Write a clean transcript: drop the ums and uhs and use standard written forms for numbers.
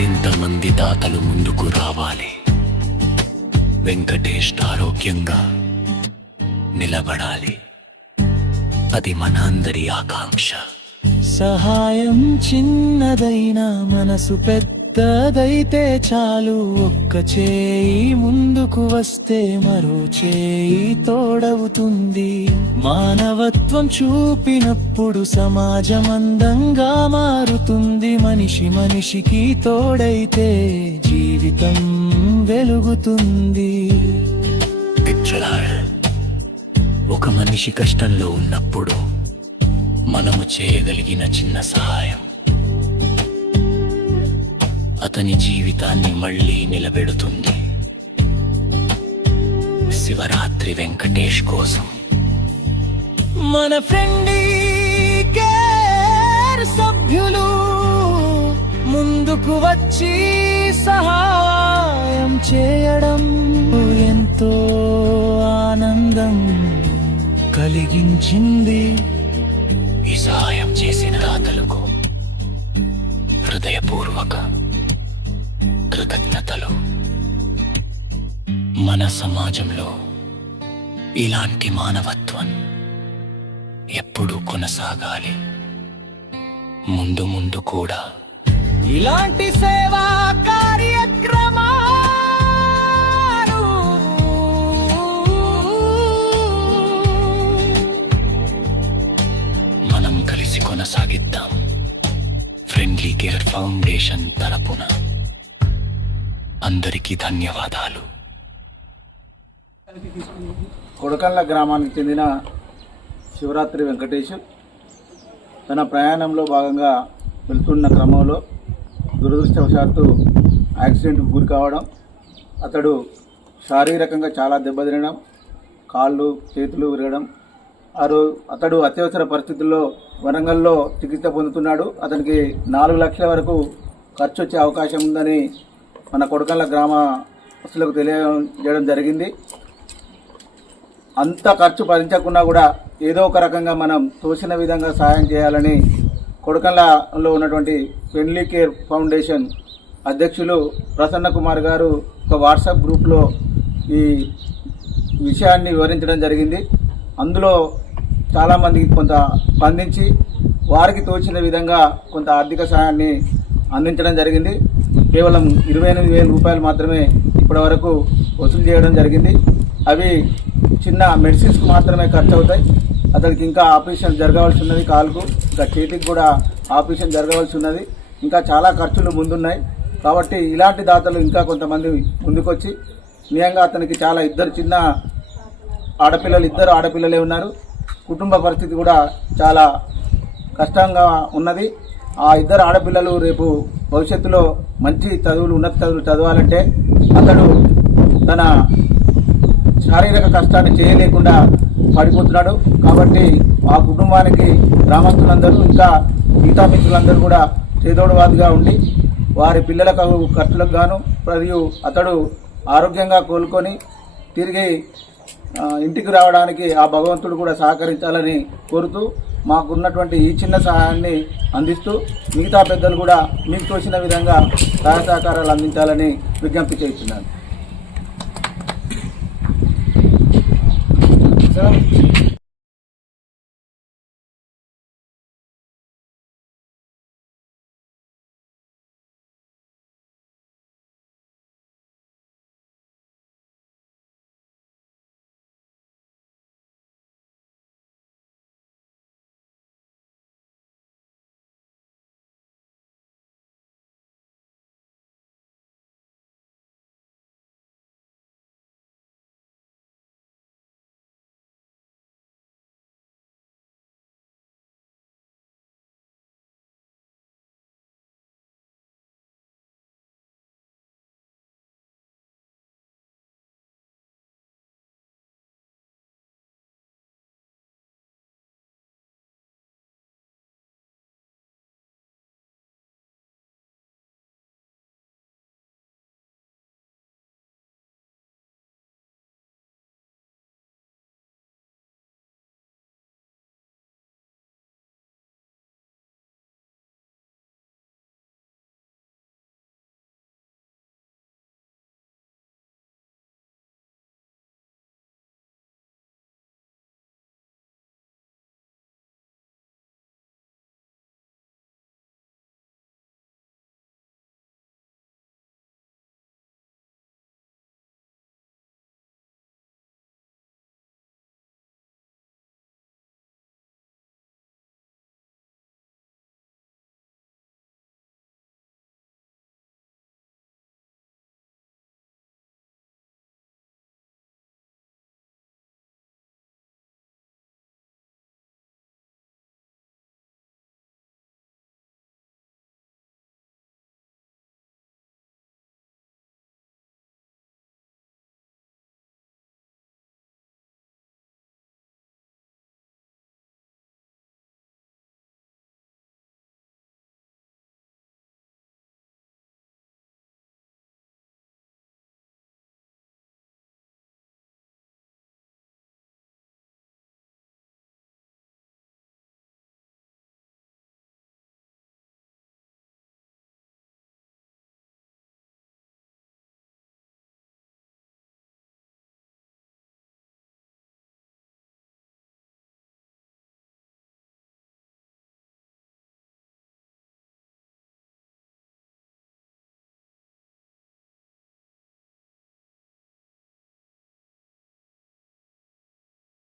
మరింత మంది దాతలు ముందుకు రావాలి. వెంకటేష్ ఆరోగ్యంగా నిలబడాలి. అది మన అందరి ఆకాంక్ష. సహాయం చిన్నదైనా మనసు పెద్దదైతే చాలు. ఒక్క చేయి ముందుకు వస్తే మరో చేయి తోడవుతుంది. మానవత్వం చూపినప్పుడు సమాజం అందంగా మారుతుంది. మనిషి మనిషికి తోడైతే జీవితం వెలుగుతుంది. ఒక మనిషి కష్టంలో ఉన్నప్పుడు మనము చేయగలిగిన చిన్న సహాయం అతని జీవితాన్ని మళ్ళీ నిలబెడుతుంది. శివరాత్రి వెంకటేష్ కోసం మన ఫ్రెండ్లీ కేర్ సభ్యులు ముందుకు వచ్చి సహాయం చేయడం ఎంతో ఆనందం కలిగించింది. ఈ సహాయం చేసిన దాతలకు హృదయపూర్వక కృతజ్ఞతలు. మన సమాజంలో ఇలాంటి మానవత్వం ఎప్పుడూ కొనసాగాలి. ముందు ముందు కూడా ఇలాంటి సేవా కార్యక్రమాలు మనం కలిసి కొనసాగిద్దాం. ఫ్రెండ్లీ కేర్ ఫౌండేషన్ తరపున అందరికీ ధన్యవాదాలు. కొడకళ్ళ గ్రామానికి చెందిన శివరాత్రి వెంకటేష్ తన ప్రయాణంలో భాగంగా వెళ్తున్న క్రమంలో దురదృష్టవశాత్తు యాక్సిడెంట్కు గురి కావడం, అతడు శారీరకంగా చాలా దెబ్బతినడం, కాళ్ళు చేతులు విరగడం. అతడు అత్యవసర పరిస్థితుల్లో వరంగల్లో చికిత్స పొందుతున్నాడు. అతనికి 4 లక్షల వరకు ఖర్చు వచ్చే అవకాశం ఉందని మన కొడకళ్ళ గ్రామస్తులకు తెలియజేయడం జరిగింది. అంత ఖర్చు భరించకుండా కూడా ఏదో ఒక రకంగా మనం తోసిన విధంగా సహాయం చేయాలని కొడకళ్ళలో ఉన్నటువంటి ఫ్రెండ్లీ కేర్ ఫౌండేషన్ అధ్యక్షులు ప్రసన్న కుమార్ గారు ఒక వాట్సాప్ గ్రూప్లో ఈ విషయాన్ని వివరించడం జరిగింది. అందులో చాలామందికి కొంత స్పందించి వారికి తోచిన విధంగా కొంత ఆర్థిక సహాయాన్ని అందించడం జరిగింది. కేవలం 28,000 రూపాయలు మాత్రమే ఇప్పటి వరకు వసూలు చేయడం జరిగింది. అవి చిన్న మెడిసిన్స్కి మాత్రమే ఖర్చు అవుతాయి. అతనికి ఇంకా ఆపరేషన్ జరగవలసి ఉన్నది, కాలుకు ఇంకా చేతికి కూడా ఆపరేషన్ జరగవలసి ఉన్నది. ఇంకా చాలా ఖర్చులు ముందున్నాయి. కాబట్టి ఇలాంటి దాతలు ఇంకా కొంతమంది ముందుకొచ్చి నిజంగా అతనికి చాలా ఇద్దరు ఆడపిల్లలే ఉన్నారు. కుటుంబ పరిస్థితి కూడా చాలా కష్టంగా ఉన్నది. ఆ ఇద్దరు ఆడపిల్లలు రేపు భవిష్యత్తులో మంచి చదువులు, ఉన్నత చదువులు చదవాలంటే అతడు తన శారీరక కష్టాన్ని చేయలేకుండా పడిపోతున్నాడు. కాబట్టి ఆ కుటుంబానికి గ్రామస్తులందరూ ఇంకా మిగతా మిత్రులందరూ కూడా చేదోడువాదుగా ఉండి వారి పిల్లలకు ఖర్చులకు గాను మరియు అతడు ఆరోగ్యంగా కోలుకొని తిరిగి ఇంటికి రావడానికి ఆ భగవంతుడు కూడా సహకరించాలని కోరుతూ మాకున్నటువంటి ఈ చిన్న సహాయాన్ని అందిస్తూ మిగతా పెద్దలు కూడా మీకు తోచిన విధంగా సహాయ సహకారాలు అందించాలని విజ్ఞప్తి చేస్తున్నాను.